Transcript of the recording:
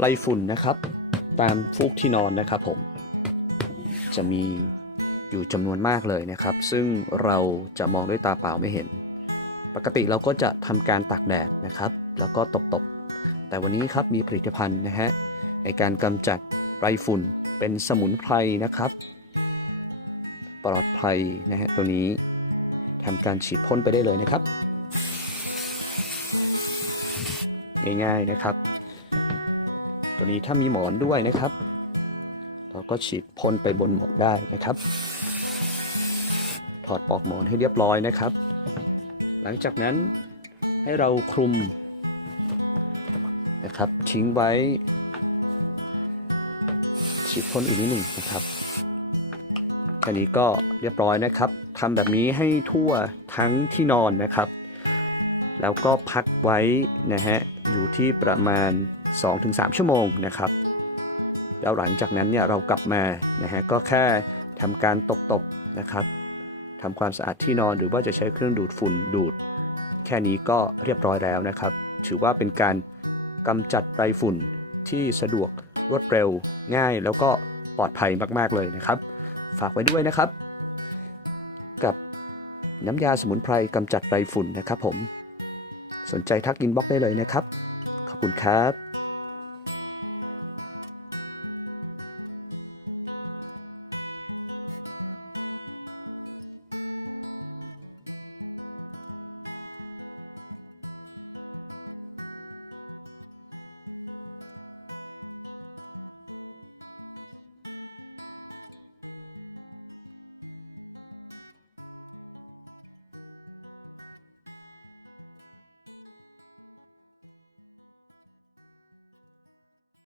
ไรฝุ่นนะครับ ตามฟูกที่นอนนะครับผม จะมีอยู่จำนวนมากเลยนะครับ ซึ่งเราจะมองด้วยตาเปล่าไม่เห็น ปกติเราก็จะทำการตากแดดนะครับ แล้วก็ตบตบๆแต่วันนี้ครับมีผลิตภัณฑ์นะฮะในการกำจัดไรฝุ่นเป็นสมุนไพรนะครับ ปลอดภัยนะฮะตัวนี้ทำการฉีดพ่นไปได้เลยนะครับ ง่ายๆนะครับ นี้ถ้ามีหมอนด้วยนะครับ เราก็ฉีดพ่นไปบนหมอนได้นะครับ ถอดปลอกหมอนให้เรียบร้อยนะครับ หลังจากนั้นให้เราคลุมนะครับทิ้งไว้ฉีดพ่นอีกนิดหนึ่งนะครับแค่นี้ก็เรียบร้อยนะครับทำแบบนี้ให้ทั่วทั้งที่นอนนะครับ แล้วก็พักไว้นะฮะอยู่ที่ประมาณ 2-3 ชั่วโมงนะครับแล้วหลังจากนั้นเนี่ยเรากลับมานะฮะก็แค่ทำการตบๆนะครับทำความสะอาดที่นอนหรือว่าจะใช้เครื่องดูดฝุ่นดูด แค่นี้ก็เรียบร้อยแล้วนะครับ ถือว่าเป็นการกำจัดไรฝุ่นที่สะดวกรวดเร็วง่ายแล้วก็ปลอดภัยมาก ๆ เลยนะครับ ฝากไว้ด้วยนะครับ กับน้ำยาสมุนไพรกำจัดไรฝุ่นนะครับผม สนใจทักอินบ็อกได้เลยนะครับ ขอบคุณครับ